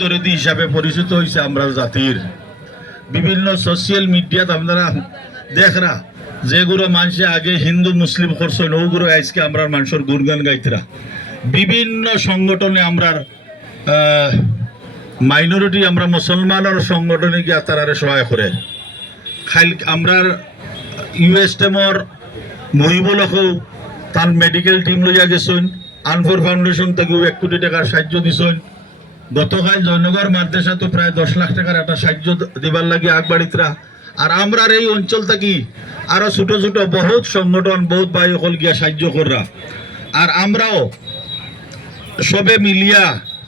দরদি হিসাবে পরিচিত হয়েছে আমরা জাতির বিভিন্ন সোশ্যাল মিডিয়াত আপনারা দেখরা যেগুলো মানুষে আগে হিন্দু মুসলিম করছেন ওগুলো আজকে আমরা মানুষের গুণগান গাইতরা বিভিন্ন সংগঠনে আমরা মাইনরিটি আমরা মুসলমানের সংগঠনে গিয়া তারা সহায় করে খাইল আমরা ইউএস টেমর মহিবলকেও তার মেডিকেল টিম লইয়া গেছেন আনফর ফাউন্ডেশন থেকেও 1 কোটি টাকার সাহায্য দিছেন গতকাল জয়নগর মাদ্রাসা তো প্রায় 10 লাখ টাকার একটা সাহায্য দিবার লাগে আগবাড়িতরা আর আমরা এই অঞ্চল থেকে আরো ছোট ছোট বহুত সংগঠন বহুত ভাই সকল গিয়া সাহায্য করা আর আমরাও সবে মিলিয়া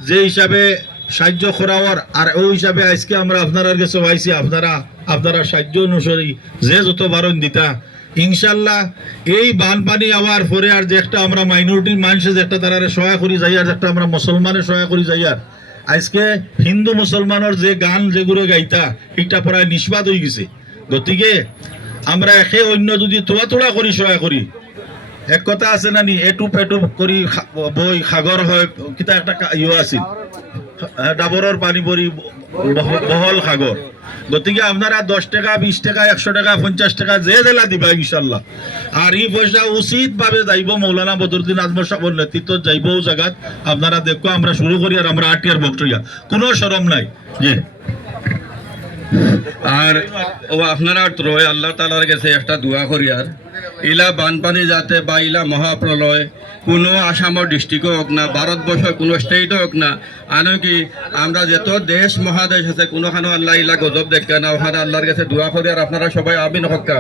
যে হিসাবে সাহায্য করার আর ওই হিসাবে আজকে আমরা আপনার কাছে আইছি আপনারা সাহায্য অনুসারী যে যত বারণ দিতা ইনশাল্লাহ এই বানপানি আওয়ার পরে আর যে একটা আমরা মাইনরিটির মানুষে যে একটা তারা সহায় করি যাই আর একটা আমরা মুসলমানের সহায় করি যাই আর আজকে হিন্দু মুসলমানের যে গান যেগুলো গাইতা এটা প্রায় নিষ্পাত হয়ে গেছে গতিকে আমরা একে অন্য যদি তোলা করি সহায় করি এক কথা আছে না নি এটু পেটু করি বই সাগর হয় কিতা একটা ইয়ে আছিল ডাবরের পানি পরি বহল সাগর গতিকে আপনারা 10 টাকা 20 টাকা 100 টাকা 50 টাকা যে জেলা দিবা ইনশাল্লাহ আর এই পয়সা উচিত ভাবে যাইব মৌলানা বদরুদ্দিন আজমল সাহেবের নেতৃত্ব যাইব জায়গাত আপনারা দেখো আমরা শুরু করি আর আমরা আটিয়ার বক্তব্য কোনো শরম নাই জি আর ও আপনারা রয়ে আল্লাহ তাআলার কাছে একটা দোয়া করি আর ইলা বানপানি যাতে বা ইলা মহাপ্রলয় কোনো আসামের ডিস্ট্রিক্টও হোক না ভারতবর্ষের কোনো স্টেটও হোক না আনকি আমরা যত দেশ মহাদেশ আছে কোনোখানো আল্লাহ ইলা গজব দেখা না ওখানে আল্লাহর কাছে দোয়া করি আর আপনারা সবাই আমিন হক্কা